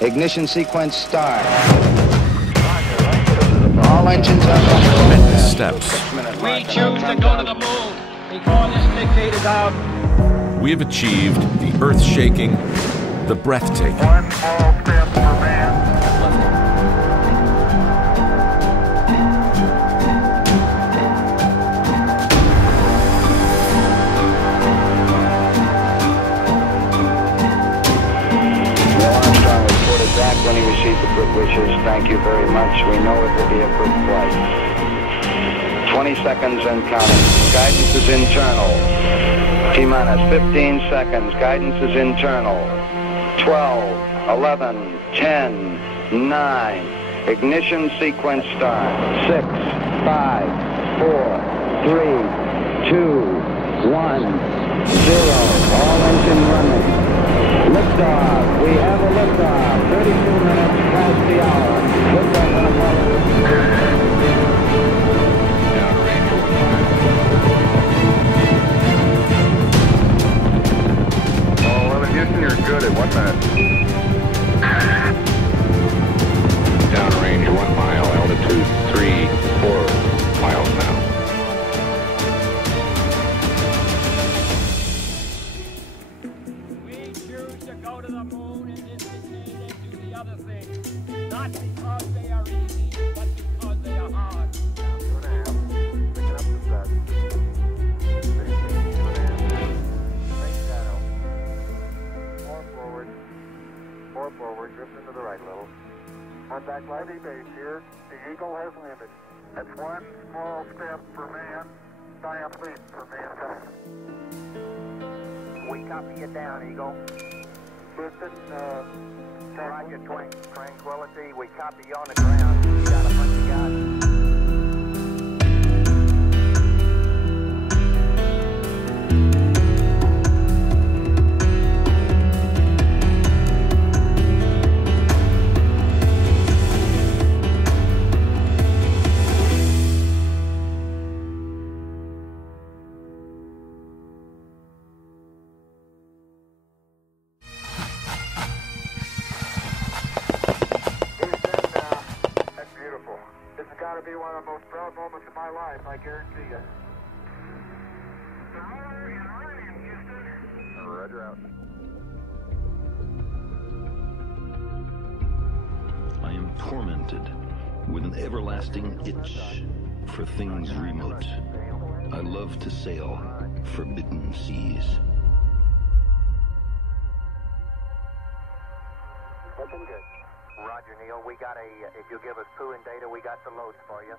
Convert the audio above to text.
Ignition sequence start. All engines are running. Tremendous steps. We choose to go to the moon before this decade is out. We have achieved the earth-shaking, the breathtaking. One small step for man. Back when he received the good wishes. Thank you very much. We know it will be a good flight. 20 seconds and counting. Guidance is internal. T-minus 15 seconds. Guidance is internal. 12, 11, 10, 9. Ignition sequence start. 6, 5, 4, 3, 2, 1, 0. All engine running. Liftoff. We have a liftoff. 32 minutes past the hour. Liftoff on Apollo. Oh, 11 Houston, you're good at 1 minute. Downrange 1 mile, altitude 3, 4 miles now. Go to the moon and this decade and do the other thing. Not because they are easy, but because they are hard. 2.5. Picking up the set. 2.5. Make shadow. 4 forward. 4 forward. Drift into the right a little. Contact light base here. The Eagle has landed. That's one small step for man. Giant leap for mankind. We copy you down, Eagle. Houston, Roger, Tranquility. We copy you on the ground. You got a bunch of guys. Be one of the most proud moments of my life, I guarantee you. Roger out. I am tormented with an everlasting itch for things remote. I love to sail forbidden seas. Looking good. Roger, Neil. We got if you'll give us crew and data, we got the loads for you.